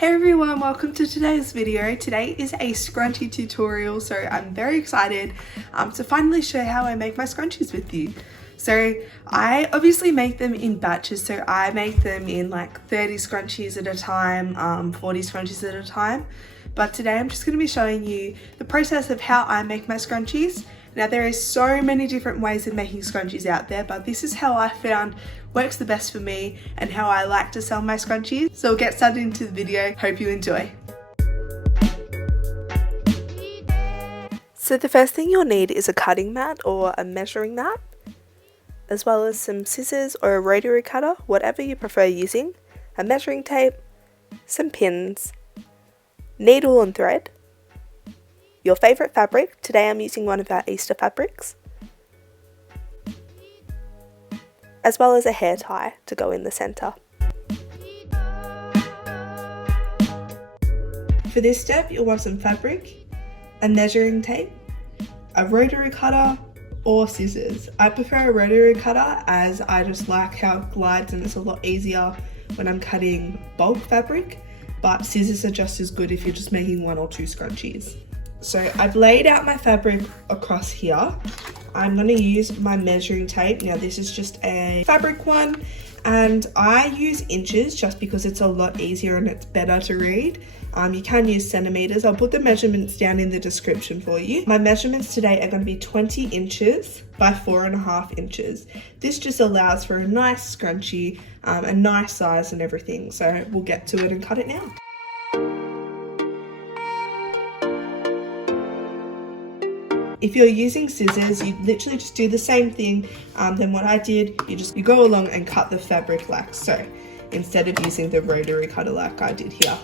Hey everyone, welcome to today's video. Today is a scrunchie tutorial, so I'm very excited to finally show how I make my scrunchies with you. So I obviously make them in batches, so I make them in like 30 scrunchies at a time, 40 scrunchies at a time. But today I'm just going to be showing you the process of how I make my scrunchies. Now there is so many different ways of making scrunchies out there, but this is how I found works the best for me and how I like to sell my scrunchies. So we'll get started into the video. Hope you enjoy. So the first thing you'll need is a cutting mat or a measuring mat, as well as some scissors or a rotary cutter, whatever you prefer using, a measuring tape, some pins, needle and thread, your favourite fabric. Today I'm using one of our Easter fabrics, as well as a hair tie to go in the centre. For this step you'll want some fabric, a measuring tape, a rotary cutter or scissors. I prefer a rotary cutter as I just like how it glides and it's a lot easier when I'm cutting bulk fabric, but scissors are just as good if you're just making one or two scrunchies. So I've laid out my fabric across here. I'm going to use my measuring tape. Now this is just a fabric one and I use inches just because it's a lot easier and it's better to read. You can use centimeters. I'll put the measurements down in the description for you. My measurements today are going to be 20 inches by 4.5 inches. This just allows for a nice scrunchie, a nice size and everything. So we'll get to it and cut it now. If you're using scissors, you literally just do the same thing than what I did. You go along and cut the fabric like so, instead of using the rotary cutter like I did here.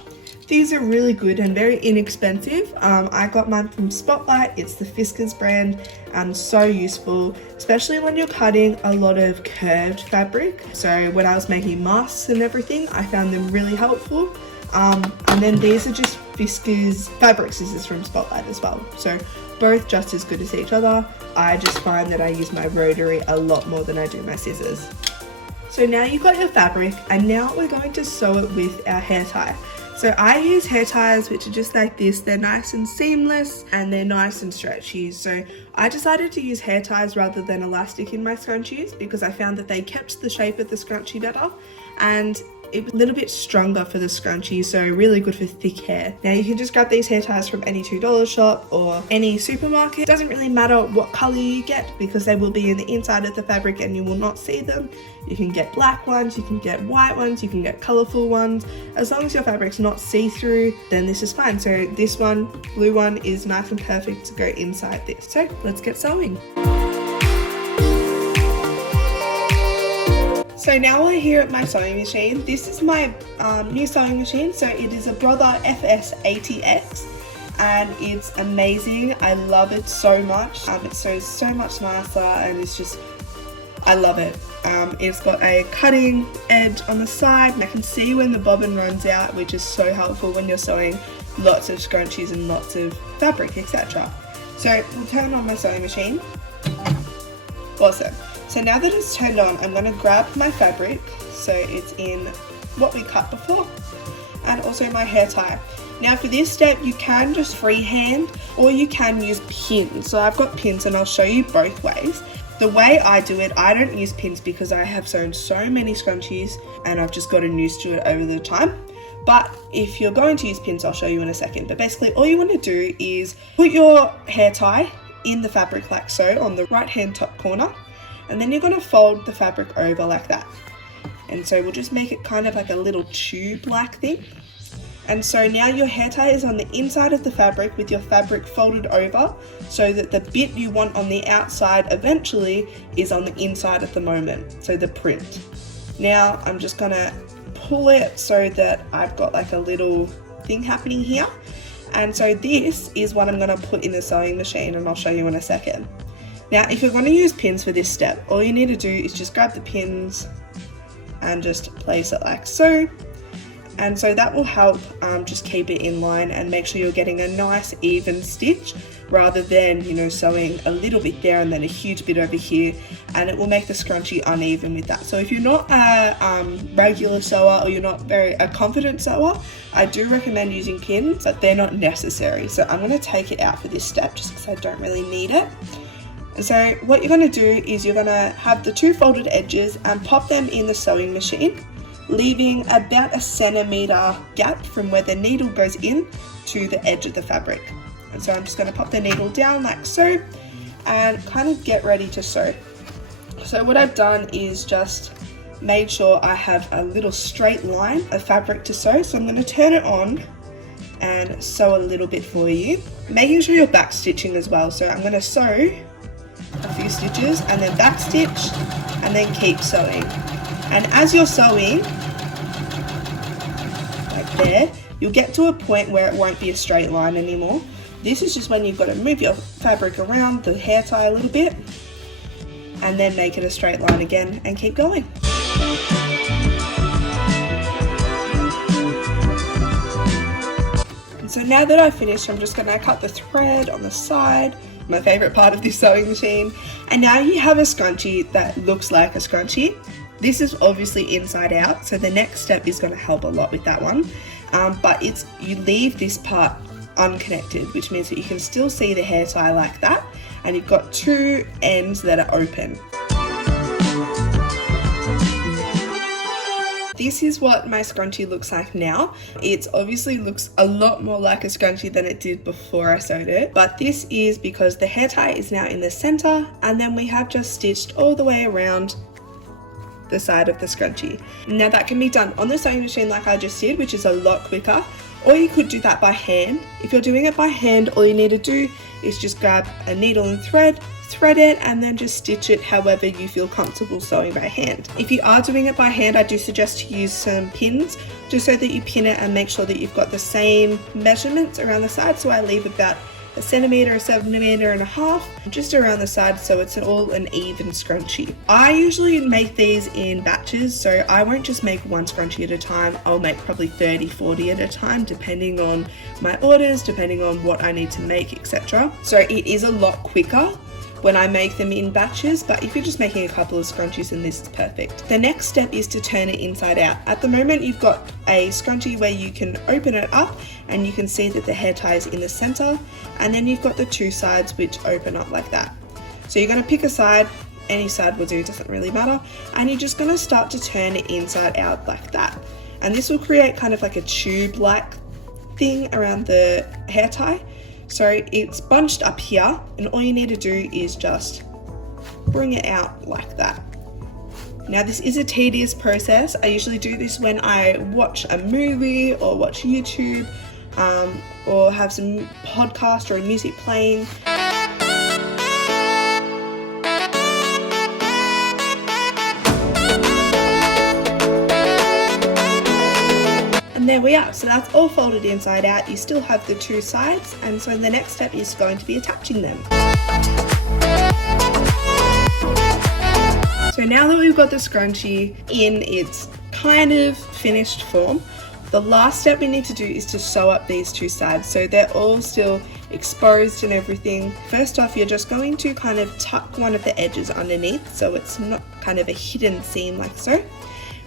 These are really good and very inexpensive. I got mine from Spotlight. It's the Fiskars brand and so useful, especially when you're cutting a lot of curved fabric. So when I was making masks and everything, I found them really helpful. And then these are just Fiskars fabric scissors from Spotlight as well. So both just as good as each other. I just find that I use my rotary a lot more than I do my scissors. So now you've got your fabric and now we're going to sew it with our hair tie. So I use hair ties which are just like this. They're nice and seamless and they're nice and stretchy. So I decided to use hair ties rather than elastic in my scrunchies because I found that they kept the shape of the scrunchie better and it was a little bit stronger for the scrunchie, so really good for thick hair. Now you can just grab these hair ties from any $2 shop or any supermarket. It doesn't really matter what colour you get because they will be in the inside of the fabric and you will not see them. You can get black ones, you can get white ones, you can get colourful ones. As long as your fabric's not see-through, then this is fine. So this one, blue one, is nice and perfect to go inside this. So let's get sewing. So now we're here at my sewing machine. This is my new sewing machine. So it is a Brother FS80X and it's amazing. I love it so much. It sews so much nicer and it's just, I love it. It's got a cutting edge on the side and I can see when the bobbin runs out, which is so helpful when you're sewing lots of scrunchies and lots of fabric, etc. So we'll turn on my sewing machine. Awesome. So now that it's turned on, I'm going to grab my fabric, so it's in what we cut before, and also my hair tie. Now for this step, you can just freehand or you can use pins. So I've got pins and I'll show you both ways. The way I do it, I don't use pins because I have sewn so many scrunchies and I've just gotten used to it over the time. But if you're going to use pins, I'll show you in a second. But basically all you want to do is put your hair tie in the fabric like so on the right hand top corner. And then you're going to fold the fabric over like that. And so we'll just make it kind of like a little tube-like thing. And so now your hair tie is on the inside of the fabric with your fabric folded over so that the bit you want on the outside eventually is on the inside at the moment, so the print. Now I'm just going to pull it so that I've got like a little thing happening here. And so this is what I'm going to put in the sewing machine and I'll show you in a second. Now, if you're going to use pins for this step, all you need to do is just grab the pins and just place it like so. And so that will help just keep it in line and make sure you're getting a nice even stitch rather than, you know, sewing a little bit there and then a huge bit over here, and it will make the scrunchie uneven with that. So if you're not a regular sewer, or you're not a confident sewer, I do recommend using pins, but they're not necessary. So I'm going to take it out for this step just because I don't really need it. And so what you're going to do is you're going to have the 2 folded edges and pop them in the sewing machine, leaving about a centimetre gap from where the needle goes in to the edge of the fabric. And so I'm just going to pop the needle down like so and kind of get ready to sew. So what I've done is just made sure I have a little straight line of fabric to sew. So I'm going to turn it on and sew a little bit for you, making sure you're back stitching as well. So I'm going to sew a few stitches and then back stitch and then keep sewing. And as you're sewing, like there, you'll get to a point where it won't be a straight line anymore. This is just when you've got to move your fabric around the hair tie a little bit and then make it a straight line again and keep going. And so now that I've finished, I'm just going to cut the thread on the side, my favourite part of this sewing machine. And now you have a scrunchie that looks like a scrunchie. This is obviously inside out, so the next step is going to help a lot with that one. But you leave this part unconnected, which means that you can still see the hair tie like that, and you've got 2 ends that are open. This is what my scrunchie looks like now. It obviously looks a lot more like a scrunchie than it did before I sewed it, but this is because the hair tie is now in the center, and then we have just stitched all the way around the side of the scrunchie. Now that can be done on the sewing machine like I just did, which is a lot quicker, or you could do that by hand. If you're doing it by hand, all you need to do is just grab a needle and thread it, and then just stitch it however you feel comfortable sewing by hand. If you are doing it by hand, I do suggest to use some pins just so that you pin it and make sure that you've got the same measurements around the side. So I leave about a centimetre, a centimetre and a half just around the side, so it's all an even scrunchie. I usually make these in batches, so I won't just make one scrunchie at a time. I'll make probably 30, 40 at a time, depending on my orders, depending on what I need to make, etc. So it is a lot quicker when I make them in batches, but if you're just making a couple of scrunchies, then this is perfect. The next step is to turn it inside out. At the moment, you've got a scrunchie where you can open it up and you can see that the hair tie is in the center, and then you've got the 2 sides which open up like that. So you're going to pick a side, any side will do, doesn't really matter, and you're just going to start to turn it inside out like that. And this will create kind of like a tube-like thing around the hair tie. So it's bunched up here, and all you need to do is just bring it out like that. Now this is a tedious process. I usually do this when I watch a movie or watch YouTube, or have some podcast or music playing. And there we are. So that's all folded inside out. You still have the 2 sides, and so the next step is going to be attaching them. So now that we've got the scrunchie in its kind of finished form, the last step we need to do is to sew up these 2 sides, so they're all still exposed and everything. First off, you're just going to kind of tuck one of the edges underneath so it's not kind of a hidden seam like so,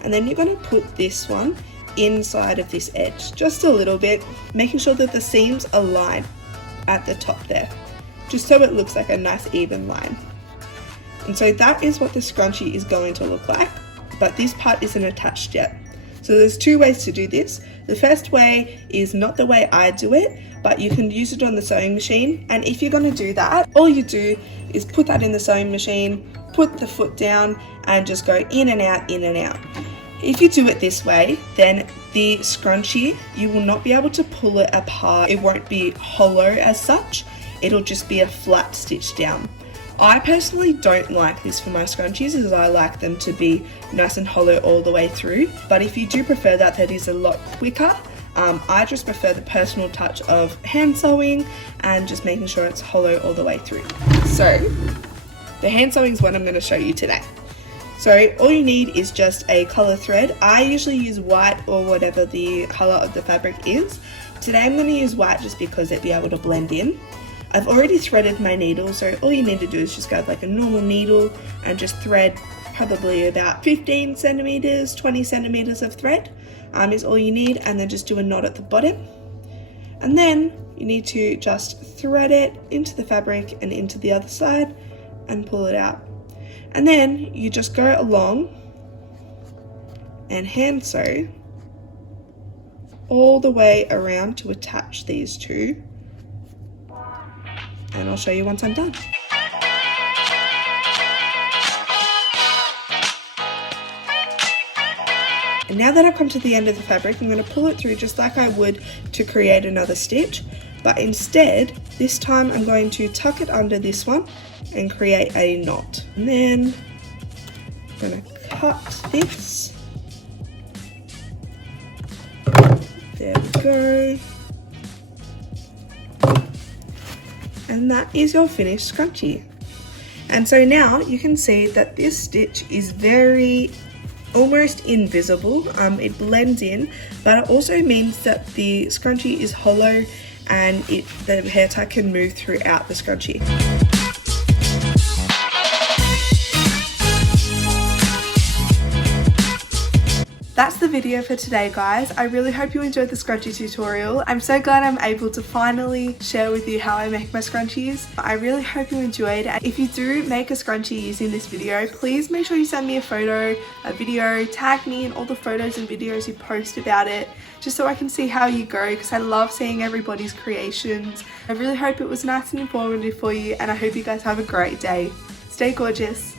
and then you're going to put this one inside of this edge just a little bit, making sure that the seams align at the top there, just so it looks like a nice even line. And so that is what the scrunchie is going to look like, but this part isn't attached yet. So there's 2 ways to do this. The first way is not the way I do it, but you can use it on the sewing machine. And if you're going to do that, all you do is put that in the sewing machine, put the foot down and just go in and out, in and out. If you do it this way, then the scrunchie, you will not be able to pull it apart. It won't be hollow as such. It'll just be a flat stitch down. I personally don't like this for my scrunchies, as I like them to be nice and hollow all the way through. But if you do prefer that, that is a lot quicker. I just prefer the personal touch of hand sewing and just making sure it's hollow all the way through. So the hand sewing is what I'm going to show you today. So all you need is just a colour thread. I usually use white or whatever the colour of the fabric is. Today I'm going to use white just because it'd be able to blend in. I've already threaded my needle, so all you need to do is just grab like a normal needle and just thread probably about 15 centimeters, 20 centimeters of thread is all you need, and then just do a knot at the bottom. And then you need to just thread it into the fabric and into the other side and pull it out. And then you just go along and hand sew all the way around to attach these two. And I'll show you once I'm done. And now that I've come to the end of the fabric, I'm going to pull it through just like I would to create another stitch. But instead, this time I'm going to tuck it under this one and create a knot. And then I'm going to cut this. There we go. And that is your finished scrunchie. And so now you can see that this stitch is almost invisible. It blends in, but it also means that the scrunchie is hollow and the hair tie can move throughout the scrunchie. That's the video for today, guys. I really hope you enjoyed the scrunchie tutorial. I'm so glad I'm able to finally share with you how I make my scrunchies. I really hope you enjoyed. And if you do make a scrunchie using this video, please make sure you send me a photo, a video, tag me in all the photos and videos you post about it, just so I can see how you go, because I love seeing everybody's creations. I really hope it was nice and informative for you, and I hope you guys have a great day. Stay gorgeous.